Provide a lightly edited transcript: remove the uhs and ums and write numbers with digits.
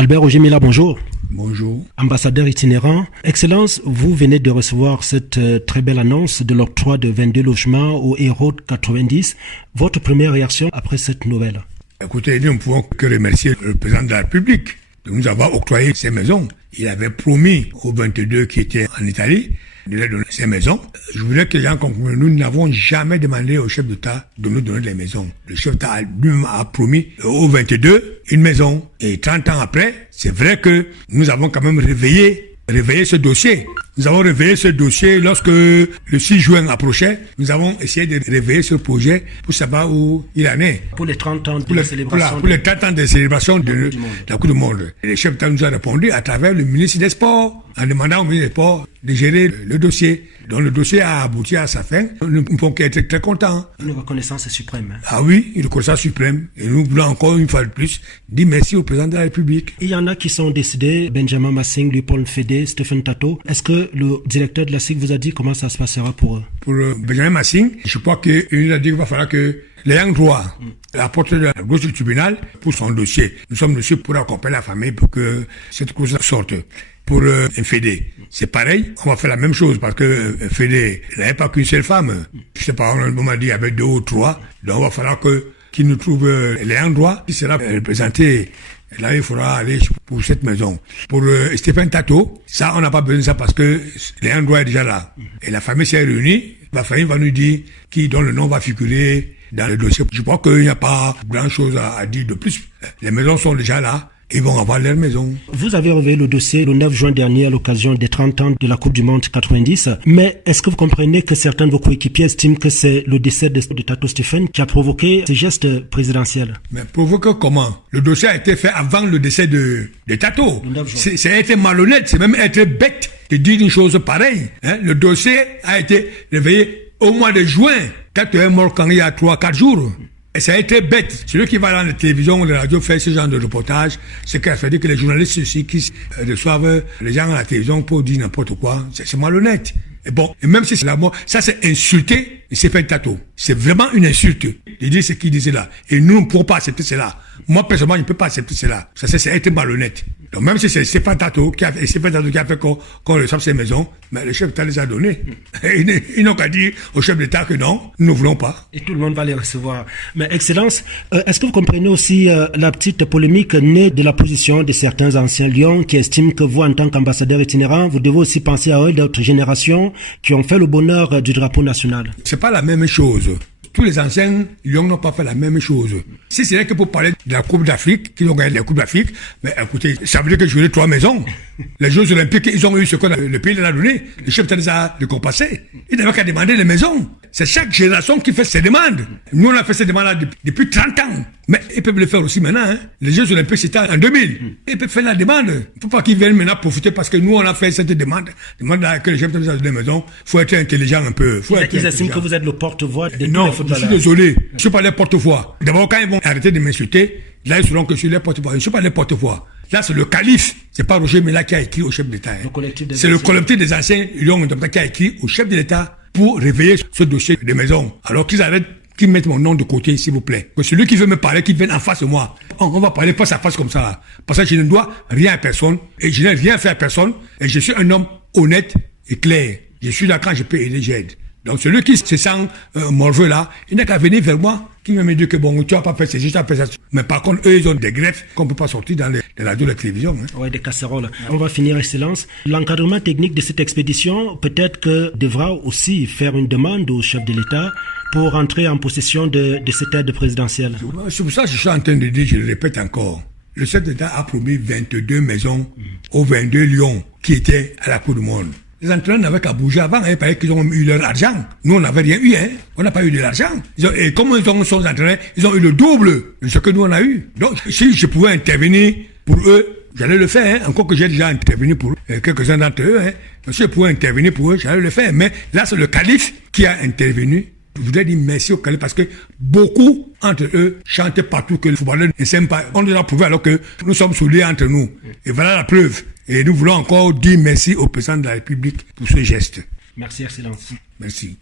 Albert Ojemila, bonjour. Bonjour. Ambassadeur itinérant. Excellence, vous venez de recevoir cette très belle annonce de l'octroi de 22 logements aux héros de 90. Votre première réaction après cette nouvelle? Écoutez, nous ne pouvons que remercier le président de la République de nous avoir octroyé ces maisons. Il avait promis aux 22 qui étaient en Italie de leur donner ces maisons. Je voudrais que les gens comprennent, nous n'avons jamais demandé au chef d'État de nous donner les maisons. Le chef d'État lui-même a promis aux 22 une maison. Et 30 ans après, c'est vrai que nous avons quand même réveillé ce dossier. Nous avons réveillé ce dossier lorsque le 6 juin approchait. Nous avons essayé de réveiller ce projet pour savoir où il en est. Pour les 30 ans de la célébration. Pour les 30 ans de célébration de la Coupe du Monde. Et le chef d'État nous a répondu à travers le ministre des Sports, en demandant au ministre des Sports de gérer le dossier. Donc le dossier a abouti à sa fin. Nous ne pouvons qu'être très contents. Une reconnaissance suprême. Ah oui, une reconnaissance suprême. Et nous voulons encore une fois de plus dire merci au président de la République. Il y en a qui sont décidés, Benjamin Massing, Louis-Paul Fédé, Stéphane Tato. Est-ce que le directeur de la SIC vous a dit comment ça se passera pour eux? Pour Benjamin Massing, je crois qu'il nous a dit qu'il va falloir que l'ayant droit apporte la gauche du tribunal pour son dossier. Nous sommes dessus pour accompagner la famille pour que cette cause sorte. Pour Fédé, c'est pareil, on va faire la même chose parce que Fédé n'avait pas qu'une seule femme. Je sais pas, on m'a dit il y avait 2 ou 3, donc il va falloir qu'il nous trouve l'ayant droit qui sera représenté. Là, il faudra aller pour cette maison. Pour Stéphane Tato, ça, on n'a pas besoin de ça parce que l'ayant droit est déjà là. Et la famille s'est réunie, la famille va nous dire dont le nom va figurer dans le dossier. Je crois qu'il n'y a pas grand-chose à dire de plus. Les maisons sont déjà là. Ils vont avoir leur maison. Vous avez réveillé le dossier le 9 juin dernier à l'occasion des 30 ans de la Coupe du Monde 90. Mais est-ce que vous comprenez que certains de vos coéquipiers estiment que c'est le décès de Tato Stéphane qui a provoqué ces gestes présidentiels? Mais provoqué comment? Le dossier a été fait avant le décès de Tato. C'est être malhonnête, c'est même être bête de dire une chose pareille. Le dossier a été réveillé au mois de juin. Tato est mort quand il y a 3-4 jours. Et ça a été bête. Celui qui va dans la télévision ou la radio faire ce genre de reportage, c'est qu'il fait dire que les journalistes aussi qui reçoivent les gens à la télévision pour dire n'importe quoi, c'est malhonnête. Et bon, et même si c'est la mort, ça c'est insulter Stéphane Tato. C'est vraiment une insulte de dire ce qu'il disait là. Et nous ne pouvons pas accepter cela. Moi, personnellement, je ne peux pas accepter cela. Ça, c'est être malhonnête. Donc, même si c'est Stéphane Tato qui a fait qu'on reçoive ces maisons, mais le chef d'État les a donnés. Ils n'ont qu'à dire au chef d'État que non, nous ne voulons pas. Et tout le monde va les recevoir. Mais Excellence, est-ce que vous comprenez aussi la petite polémique née de la position de certains anciens lions qui estiment que vous, en tant qu'ambassadeur itinérant, vous devez aussi penser à eux d'autres générations qui ont fait le bonheur du drapeau national? C'est pas la même chose. Tous les anciens lions n'ont pas fait la même chose. Si c'est vrai que pour parler de la Coupe d'Afrique, qu'ils ont gagné la Coupe d'Afrique, mais écoutez, ça veut dire que je voulais 3 maisons. Les Jeux Olympiques, ils ont eu ce que le pays leur a donné. Le chef d'État les a récompensés. Ils n'avaient qu'à demander les maisons. C'est chaque génération qui fait ses demandes. Nous, on a fait ces demandes-là depuis 30 ans. Mais ils peuvent le faire aussi maintenant. Les Jeux Olympiques, c'était en 2000. Ils peuvent faire la demande. Il ne faut pas qu'ils viennent maintenant profiter parce que nous, on a fait cette demande. Demande que les chefs d'État les maisons. Il faut être intelligent un peu. Ils estiment que vous êtes le porte-voix de tous les footballeurs. Je suis désolé. Je ne suis pas les porte-voix. D'abord, quand ils vont arrêter de m'insulter, là, ils sauront que je suis les porte-voix. Je ne suis pas les porte-voix. Là, c'est le calife. C'est pas Roger Mela qui a écrit au chef d'État. C'est le collectif des anciens lions qui a écrit au chef de l'État pour réveiller ce dossier des maisons. Alors qu'ils arrêtent, qu'ils mettent mon nom de côté, s'il vous plaît. Que celui qui veut me parler, qu'il vienne en face de moi. On va parler face à face comme ça, là. Parce que je ne dois rien à personne, et je n'ai rien fait à personne, et je suis un homme honnête et clair. Je suis là quand je peux aider, j'aide. Donc celui qui se sent morveux là, il n'a qu'à venir vers moi, qui va me dire que bon, tu n'as pas fait ceci, tu as fait ça. Mais par contre, eux, ils ont des greffes qu'on ne peut pas sortir dans les radios de la télévision. Oui, des casseroles. On va finir, Excellence. L'encadrement technique de cette expédition, peut-être que devra aussi faire une demande au chef de l'État pour entrer en possession de cette aide présidentielle. C'est pour ça que je suis en train de dire, je le répète encore. Le chef d'État a promis 22 maisons aux 22 lions qui étaient à la Coupe du Monde. Les entraîneurs n'avaient qu'à bouger avant, il paraît qu'ils ont eu leur argent. Nous, on n'avait rien eu, on n'a pas eu de l'argent. Et comme ils sont entraîneurs, ils ont eu le double de ce que nous, on a eu. Donc, si je pouvais intervenir pour eux, j'allais le faire, encore que j'ai déjà intervenu pour quelques-uns d'entre eux. Si je pouvais intervenir pour eux, j'allais le faire. Mais là, c'est le calife qui a intervenu. Je voudrais dire merci au calife parce que beaucoup entre eux chantaient partout que le footballeur ne s'aime pas. On les a prouvé alors que nous sommes soudés entre nous. Et voilà la preuve. Et nous voulons encore dire merci au président de la République pour ce geste. Merci, Excellence. Merci.